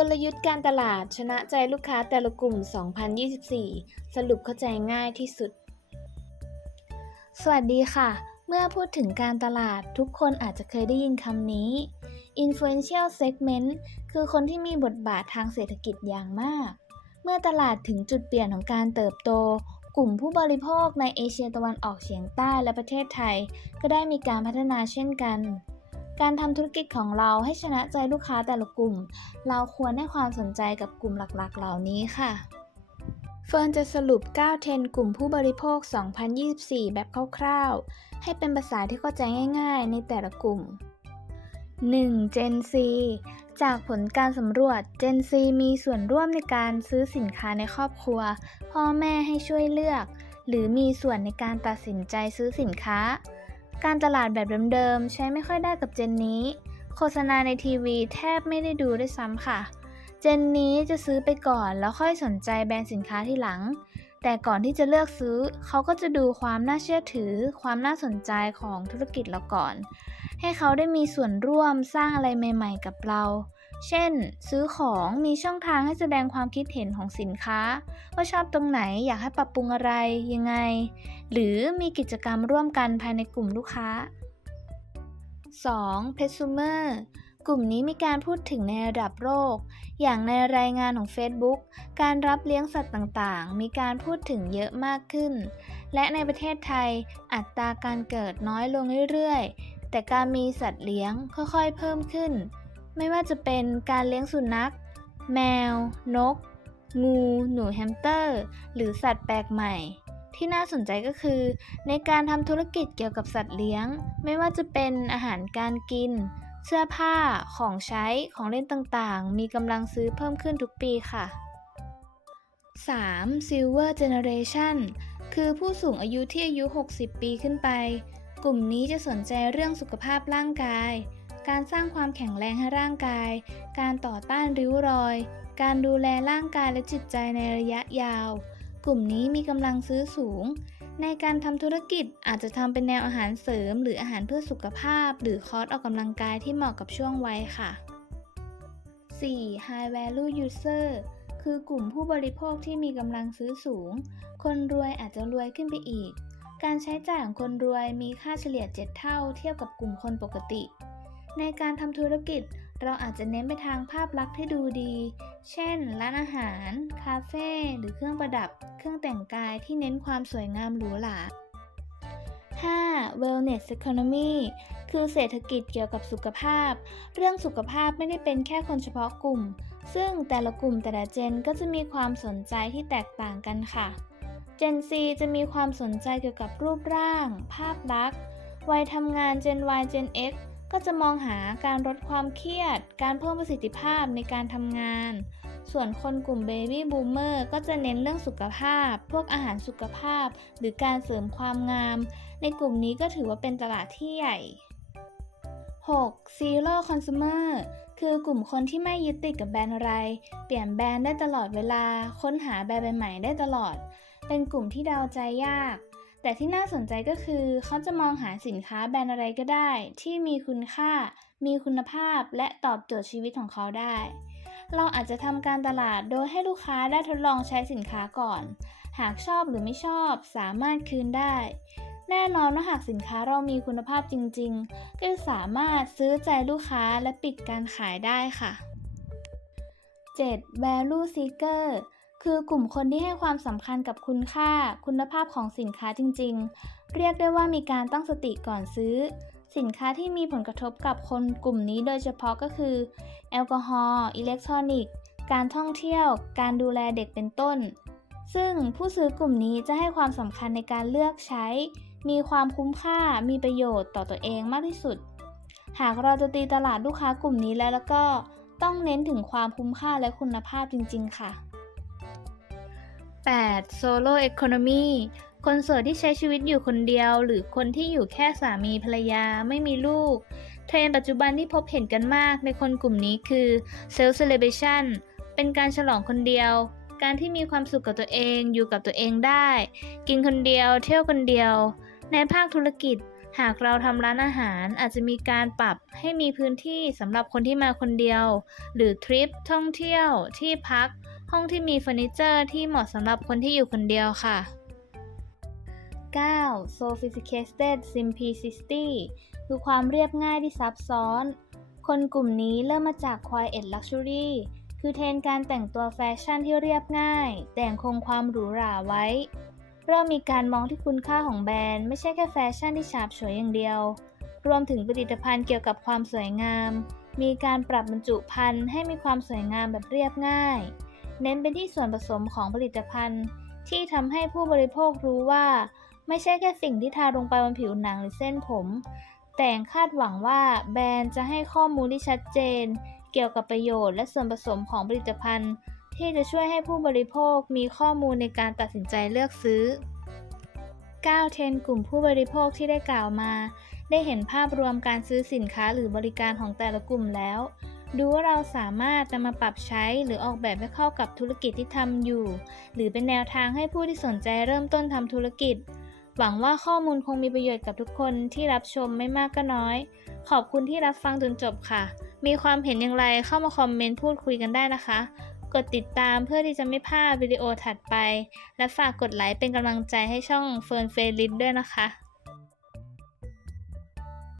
กลยุทธ์การตลาดชนะใจลูกค้าแต่ละกลุ่ม 2024 สรุปเข้าใจง่ายที่สุด สวัสดีค่ะ เมื่อพูดถึงการตลาดทุกคนอาจจะเคยได้ยินคำนี้ influential segment คือคนที่มีบทบาททางเศรษฐกิจอย่างมาก เมื่อตลาดถึงจุดเปลี่ยนของการเติบโต กลุ่มผู้บริโภคในเอเชียตะวันออกเฉียงใต้และประเทศไทย ก็ได้มีการพัฒนาเช่นกัน การทำธุรกิจของเราให้ชนะใจลูกค้าแต่ละกลุ่ม เราควรให้ความสนใจกับกลุ่มหลักๆ เหล่านี้ค่ะ เฟิร์นจะสรุป 9 เทรนกลุ่มผู้บริโภค 2024 แบบคร่าวๆ ให้เป็นภาษาที่เข้าใจง่ายๆ ในแต่ละกลุ่ม 1. Gen Z จากผลการสำรวจ Gen Z มีส่วนร่วมในการซื้อสินค้าในครอบครัว พ่อแม่ให้ช่วยเลือก หรือมีส่วนในการตัดสินใจซื้อสินค้า การตลาดแบบเดิมๆ ใช้ไม่ค่อยได้กับเจนนี้ โฆษณาในทีวีแทบไม่ได้ดูด้วยซ้ำค่ะ เจนนี้จะซื้อไปก่อนแล้วค่อยสนใจแบรนด์สินค้าที่หลัง แต่ก่อนที่จะเลือกซื้อ เขาก็จะดูความน่าเชื่อถือ ความน่าสนใจของธุรกิจเราก่อน ให้เขาได้มีส่วนร่วมสร้างอะไรใหม่ ๆ กับเรา เช่น ซื้อของมีช่องทางให้แสดงความคิดเห็นของสินค้า ว่าชอบตรงไหนอยากให้ปรับปรุงอะไรยังไง หรือมีกิจกรรมร่วมกันภายในกลุ่มลูกค้า 2. p e s u m e r กลุ่มนี้มีการพูดถึงในระดับโลก อย่างในรายงานของ Facebook การรับเลี้ยงสัตว์ต่างๆ มีการพูดถึงเยอะมากขึ้น และในประเทศไทย อัตราการเกิดน้อยลงเรื่อยๆ แต่การมีสัตว์เลี้ยงค่อยๆ เพิ่มขึ้น ไม่ว่าจะเป็นการเลี้ยงสุนัข แมว นก งู หนูแฮมสเตอร์ หรือสัตว์แปลกใหม่ ที่น่าสนใจก็คือ ในการทำธุรกิจเกี่ยวกับสัตว์เลี้ยง ไม่ว่าจะเป็นอาหารการกิน เสื้อผ้า ของใช้ ของเล่นต่างๆ มีกำลังซื้อเพิ่มขึ้นทุกปีค่ะ 3. Silver Generation คือผู้สูงอายุที่อายุ 60 ปีขึ้นไป กลุ่มนี้จะสนใจเรื่องสุขภาพร่างกาย การสร้างความแข็งแรงให้ร่างกาย การต่อต้านริ้วรอย การดูแลร่างกายและจิตใจในระยะยาว กลุ่มนี้มีกำลังซื้อสูง ในการทำธุรกิจอาจจะทำเป็นแนวอาหารเสริม หรืออาหารเพื่อสุขภาพ หรือคอร์สออกกำลังกายที่เหมาะกับช่วงวัยค่ะ 4. High Value User คือกลุ่มผู้บริโภคที่มีกำลังซื้อสูง คนรวยอาจจะรวยขึ้นไปอีก การใช้จ่ายของคนรวยมีค่าเฉลี่ย 7 เท่าเทียบกับกลุ่มคนปกติ ในการทำธุรกิจเราอาจจะเน้นไปทางภาพลักษณ์ที่ดูดี เช่น ร้านอาหาร คาเฟ่หรือเครื่องประดับ เครื่องแต่งกายที่เน้นความสวยงามหรูหรา 5. Wellness Economy คือเศรษฐกิจเกี่ยวกับสุขภาพ เรื่องสุขภาพไม่ได้เป็นแค่คนเฉพาะกลุ่ม ซึ่งแต่ละกลุ่มแต่ละเจนก็จะมีความสนใจที่แตกต่างกันค่ะเจน C จะมีความสนใจเกี่ยวกับรูปร่าง ภาพลักษณ์ วัยทำงาน Gen Y Gen X ก็จะมองหาการลดความเครียด การเพิ่มประสิทธิภาพในการทำงาน ส่วนคนกลุ่ม Baby Boomer ก็จะเน้นเรื่องสุขภาพ พวกอาหารสุขภาพ หรือการเสริมความงาม ในกลุ่มนี้ก็ถือว่าเป็นตลาดที่ใหญ่ 6. Zero Consumer คือกลุ่มคนที่ไม่ยึดติดกับแบรนด์อะไร เปลี่ยนแบรนด์ได้ตลอดเวลา ค้นหาแบรนด์ใหม่ได้ตลอด เป็นกลุ่มที่เดาใจยาก แต่ที่น่าสนใจก็คือเขาจะมองหาสินค้าแบรนด์อะไรก็ได้ ที่มีคุณค่า มีคุณภาพ และตอบโจทย์ชีวิตของเขาได้ เราอาจจะทำการตลาดโดยให้ลูกค้าได้ทดลองใช้สินค้าก่อน หากชอบหรือไม่ชอบสามารถคืนได้ แน่นอนว่าหากสินค้าเรามีคุณภาพจริง ๆ ก็จะสามารถซื้อใจลูกค้าและปิดการขายได้ค่ะ 7. Value Seeker คือกลุ่มคนที่ให้ความสำคัญกับคุณค่าคุณภาพของสินค้าจริงๆ เรียกได้ว่ามีการตั้งสติก่อนซื้อ สินค้าที่มีผลกระทบกับคนกลุ่มนี้โดยเฉพาะก็คือ แอลกอฮอล์อิเล็กทรอนิกส์ การท่องเที่ยว การดูแลเด็กเป็นต้น ซึ่งผู้ซื้อกลุ่มนี้จะให้ความสำคัญในการเลือกใช้ มีความคุ้มค่ามีประโยชน์ต่อตัวเองมากที่สุด หากเราจะตีตลาดลูกค้ากลุ่มนี้แล้วแล้วก็ต้องเน้นถึงความคุ้มค่าและคุณภาพจริง ๆ ค่ะ 8. Solo Economy คนโสดที่ใช้ชีวิตอยู่คนเดียว หรือคนที่อยู่แค่สามีภรรยาไม่มีลูก เทรนปัจจุบันที่พบเห็นกันมากในคนกลุ่มนี้คือ Self Celebration เป็นการฉลองคนเดียว การที่มีความสุขกับตัวเองอยู่กับตัวเองได้ กินคนเดียว เที่ยวคนเดียว ในภาคธุรกิจหากเราทำร้านอาหารอาจจะมีการปรับให้มีพื้นที่สำหรับคนที่มาคนเดียว หรือทริปท่องเที่ยวที่พัก ห้องที่มีเฟอร์นิเจอร์ที่เหมาะสำหรับคนที่อยู่คนเดียวค่ะ 9. Sophisticated Simplicity คือความเรียบง่ายที่ซับซ้อน คนกลุ่มนี้เริ่มมาจาก Quiet Luxury คือเทรนการแต่งตัวแฟชั่นที่เรียบง่าย แต่ยังคงความหรูหราไว้ เริ่มมีการมองที่คุณค่าของแบรนด์ ไม่ใช่แค่แฟชั่นที่ฉาบฉวยอย่างเดียว รวมถึงผลิตภัณฑ์เกี่ยวกับความสวยงาม มีการปรับบรรจุภัณฑ์ให้มีความสวยงามแบบเรียบง่าย เน้นเป็นที่ส่วนผสมของผลิตภัณฑ์ ที่ทำให้ผู้บริโภครู้ว่า ไม่ใช่แค่สิ่งที่ทาลงไปบนผิวหนังหรือเส้นผม แต่งคาดหวังว่าแบรนด์จะให้ข้อมูลที่ชัดเจน เกี่ยวกับประโยชน์ และส่วนผสมของผลิตภัณฑ์ ที่จะช่วยให้ผู้บริโภคมีข้อมูลในการตัดสินใจเลือกซื้อ9เทรนกลุ่มผู้บริโภคที่ได้กล่าวมา ได้เห็นภาพรวมการซื้อสินค้าหรือบริการของแต่ละกลุ่มแล้ว ดูว่าเราสามารถนำมาปรับใช้หรือออกแบบให้เข้ากับธุรกิจที่ทำอยู่ หรือเป็นแนวทางให้ผู้ที่สนใจเริ่มต้นทำธุรกิจ หวังว่าข้อมูลคงมีประโยชน์กับทุกคนที่รับชมไม่มากก็น้อย ขอบคุณที่รับฟังจนจบค่ะ มีความเห็นอย่างไรเข้ามาคอมเมนต์พูดคุยกันได้นะคะ กดติดตามเพื่อที่จะไม่พลาดวิดีโอถัดไป และฝากกดไลค์เป็นกำลังใจให้ช่องเฟิร์นเฟรลิสด้วยนะคะ